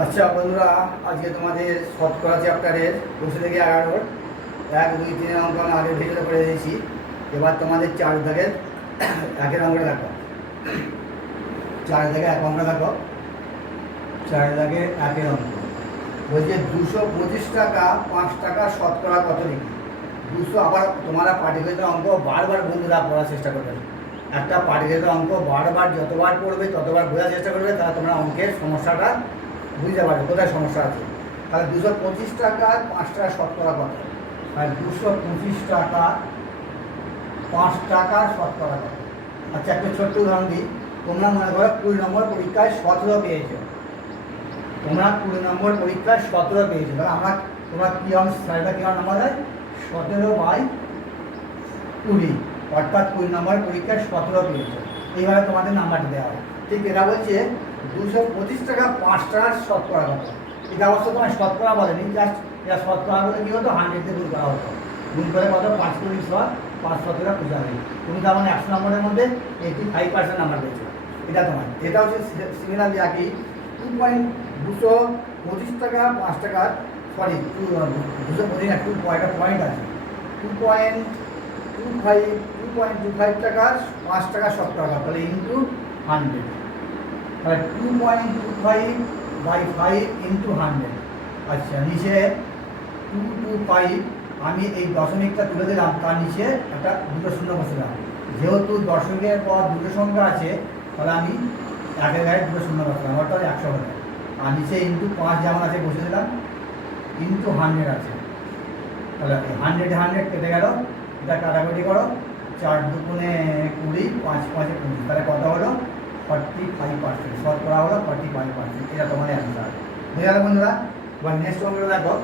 আচ্ছা বন্ধুরা, আজকে তোমাদের শতকরা চ্যাপ্টারের বসে থেকে এগারোর এক, দুই তিন অঙ্ক আমি আগে ভিডিও করে দিয়েছি। এবার তোমাদের চার দাগের একের অঙ্কটা দেখো। চার দাগে এক অঙ্ক দেখো। চার দাগে একের অঙ্ক। বলছে, দুশো পঁচিশ টাকা, পাঁচ টাকা শতকরা কত লিখি? দুশো আবার তোমরা পাটিগণিতের অঙ্ক বারবার বন্ধুরা পড়ার চেষ্টা করবে। একটা পাটিগণিতের অঙ্ক বারবার যতবার পড়বে, ততবার বোঝার চেষ্টা করবে, তাহলে তোমরা অঙ্কের সমস্যাটা বুঝতে পারবে কোথায় সমস্যা আছে? তাহলে দুশো পঁচিশ টাকা, পাঁচ টাকা শতকরা কত? আর দুশো পঁচিশ টাকা, পাঁচ টাকা শতকরা কত? আচ্ছা একটা ছোট্ট উদাহরণ দিই। তোমরা মনে করো কুড়ি নম্বর পরীক্ষায় সতেরো পেয়েছ। তোমরা কুড়ি নম্বর পরীক্ষায় সতেরো পেয়েছ। তাহলে আমরা, তোমরা কী হবে? সাড়েটা কী নম্বর হয় সতেরো বাই কুড়ি। অর্থাৎ কুড়ি নম্বর পরীক্ষায় সতেরো পেয়েছ। এইভাবে তোমাদের নাম্বারটা দেওয়া হয় ঠিক এটা বলছে, দুশো পঁচিশ টাকা পাঁচ টাকার শতকরা কত এটা অবশ্য তোমার শতকরা বলেনি জাস্ট এটা শতকরা বলে কী হতো হান্ড্রেড গুণ করা হতো। গুণ করে কত? পাঁচ কুড়ি শত পাঁচ শতকরা পঁচাশি তুমি তার মানে একশো নম্বরের মধ্যে এইটি ফাইভ পার্সেন্ট নাম্বার পেয়েছ। এটা তোমার এটা হচ্ছে সিমিলারলি একই টু পয়েন্ট দুশো পঁচিশ টাকা, পাঁচ টাকার সরি টু দুশো পঁচিশ না টু একটা পয়েন্ট আছে। Two point two five two point two five টাকার পাঁচ টাকা সব টাকা তাহলে ইন্টু হান্ড্রেড তাহলে two point two five by five into hundred আচ্ছা নিচে টু টু ফাইভ আমি এই দশমিকটা তুলে দিলাম, তার নিচে একটা দুটো শূন্য বসিলাম যেহেতু দশমিকের পর দুটো সংখ্যা আছে, তাহলে আমি একের গায়ে দুটো শূন্য বসলাম অর্থাৎ একশো হলো। আর নিচে ইন্টু পাঁচ যেমন আছে, বসে দিলাম ইন্টু হান্ড্রেড আছে। তাহলে হান্ড্রেড হান্ড্রেড কেটে গেল, এটা কাটাকুটি করো, চার দুগুণে কুড়ি, পাঁচ, পাঁচে কুড়ি তাহলে কত হলো? ফর্টি ফাইভ পার্সেন্ট শতকরা হলো ফর্টি ফাইভ পার্সেন্ট এটা তোমাদের অ্যান্সার বুঝে গেল বন্ধুরা? এবার নেক্সট অঙ্কটা দেখো।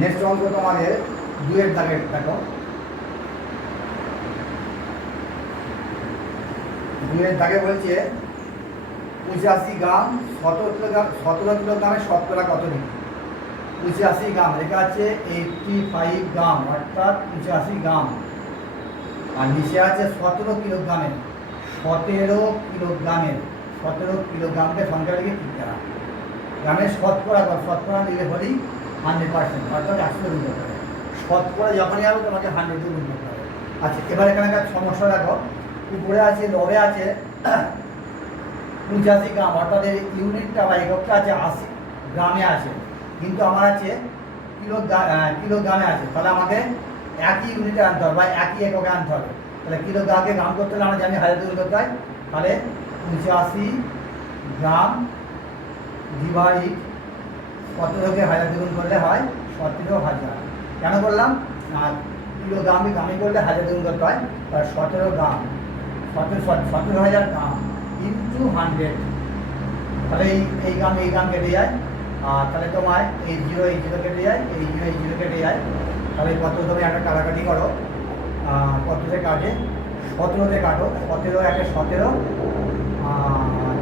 নেক্সট অঙ্ক তোমাদের দুয়ের দাগে দেখো। দুয়ের দাগে বলছে, পঁচাশি গ্রাম, সতেরো কিলোগ্রাম, সতেরো শতকরা কত লিখি পঁচাশি গ্রাম, লেখা আছে এইটটি ফাইভ গ্রাম, অর্থাৎ পঁচাশি গ্রাম। আর নিচে আছে সতেরো কিলোগ্রামের সতেরো কিলোগ্রামের, সতেরো কিলোগ্রামকে সংখ্যা লিখে ঠিক করা। গ্রামের শতকরা কত শতকরা দিলে বলি হান্ড্রেড পার্সেন্ট অর্থাৎ একশো গুণ হবে। শতকরা যখনই হবে, তোমাকে হান্ড্রেড গুণ করতে হবে। আচ্ছা এবার এখানে একটা সমস্যা দেখো। উপরে আছে, লবে আছে পঁচাশি গ্রাম, অর্থাৎ এই ইউনিটটা বা এককটা আছে আশি, গ্রামে আছে। কিন্তু আমার আছে কিলো কিলোগ্রামে আছে। তাহলে আমাকে একই ইউনিটে আনতে হবে বা একই এককে আনতে হবে। তাহলে কিলো কিলোগ্রামকে গ্রাম করতে হলে আমরা জানি হাজার দুই করতে হয়। তাহলে পঁচাশি গ্রাম ডিভাইড সতেরোকে হাজার দ্বিগুণ করলে হয়? সতেরো হাজার। কেন করলাম? না কিলোগ্রামে গ্রামে করলে হাজার দ্বিগুণ করতে হয়। তার সতেরো গ্রাম। সতেরো সতেরো হাজার গ্রাম ইন্টু হান্ড্রেড তাহলে এই এই গ্রাম এই গ্রাম কেটে যায়। তাহলে তোমার এই জিরো এই জিরো কেটে যায়, এই জিরো এই জিরো কেটে যায়। তাহলে কত তুমি একটা কাটাকাটি করো? কততে কাটে? সতেরোতে কাটো। সতেরো একটা সতেরো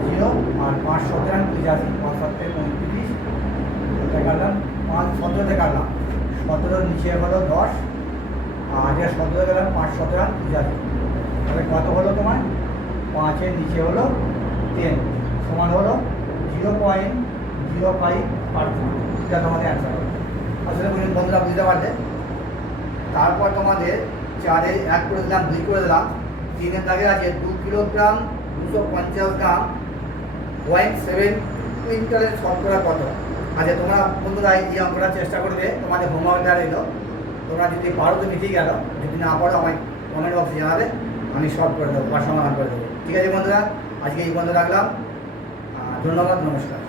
জিরো আর পাঁচ সতেরো পঁচাশি পাঁচ সতেরো, পঁয়ত্রিশ এটা কাটলাম? পাঁচ সতেরোতে কাটলাম। সতেরোর নিচে হলো দশ, আর এটা সতেরো গেলাম, পাঁচ সতেরো পঁচাশি তাহলে কত হলো তোমার? পাঁচের নিচে হলো টেন সমান হলো zero point zero five percent এটা তোমাদের অ্যান্সার হবে। আসলে বলুন, বন্ধুরা, বুঝতে পারলে? তারপর তোমাদের চারে এক করে দিলাম, দুই করে দিলাম। তিনের দাগে আছে দু কিলোগ্রাম, দুশো পঞ্চাশ গ্রাম পয়েন্ট সেভেন কুইন্টালের শতকরা কত? আচ্ছা তোমরা বন্ধুরা এই অঙ্কটা চেষ্টা করবে, তোমাদের হোমওয়ার্কটা এলো তোমরা যদি পারো তো মিটিয়ে গেলো যদি না পারো, আমায় কমেন্ট বক্সে জানাবে। আমি সলভ করে দেবো বা সমাধান করে দেবো। ঠিক আছে, বন্ধুরা? আজকে এই বন্ধ রাখলাম। ধন্যবাদ, নমস্কার।